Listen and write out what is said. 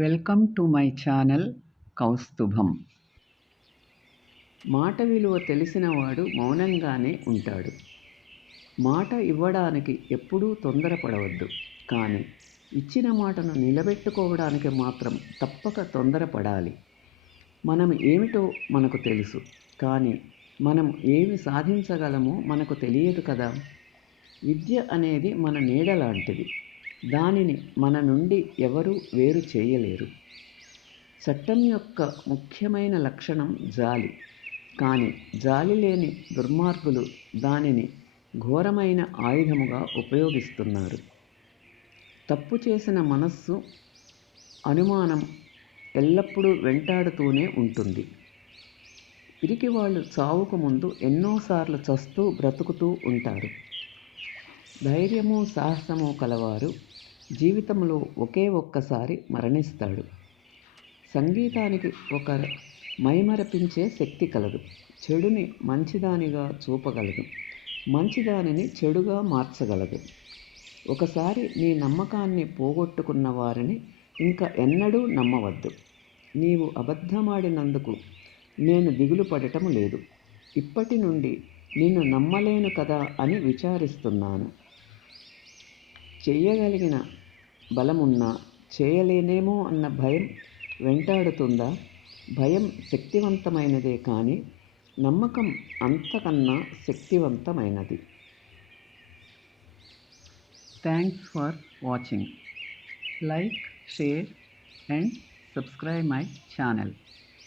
Welcome to my channel Kaustubham. మాట విలువ తెలిసినవాడు మౌనంగానే ఉంటాడు. మాట ఇవ్వడానికి ఎప్పుడూ తొందరపడవద్దు, కానీ ఇచ్చిన మాటను నిలబెట్టుకోవడానికి మాత్రం తప్పక తొందరపడాలి. మనం ఏమిటో మనకు తెలుసు, కానీ మనం ఏమి సాధించగలమో మనకు తెలియదు కదా. విద్య అనేది మన నీడ లాంటిది. దానిని మన నుండి ఎవరూ వేరు చేయలేరు. చట్టం యొక్క ముఖ్యమైన లక్షణం జాలి. కానీ జాలి లేని దుర్మార్గులు దానిని ఘోరమైన ఆయుధముగా ఉపయోగిస్తున్నారు. తప్పు చేసిన మనస్సు అనుమానం ఎల్లప్పుడూ వెంటాడుతూనే ఉంటుంది. పిరికివాళ్ళు చావుకు ముందు ఎన్నోసార్లు చస్తూ బ్రతుకుతూ ఉంటారు. ధైర్యము సాహసము కలవారు జీవితంలో ఒకే ఒక్కసారి మరణిస్తాడు. సంగీతానికి ఒక మైమరపించే శక్తి కలదు. చెడుని మంచిదానిగా చూపగలదు, మంచిదానిని చెడుగా మార్చగలదు. ఒకసారి నీ నమ్మకాన్ని పోగొట్టుకున్న వారిని ఇంకా ఎన్నడూ నమ్మవద్దు. నీవు అబద్ధమాడినందుకు నేను దిగులు పడటం లేదు. ఇప్పటి నుండి నిన్ను నమ్మలేను కదా అని విచారిస్తున్నాను. చెయ్యగలిగిన బలమున్నా చేయలేనేమో అన్న భయం వెంటాడుతుందా? భయం శక్తివంతమైనదే, కానీ నమ్మకం అంతకన్నా శక్తివంతమైనది. Thanks for watching. Like, share and subscribe my channel.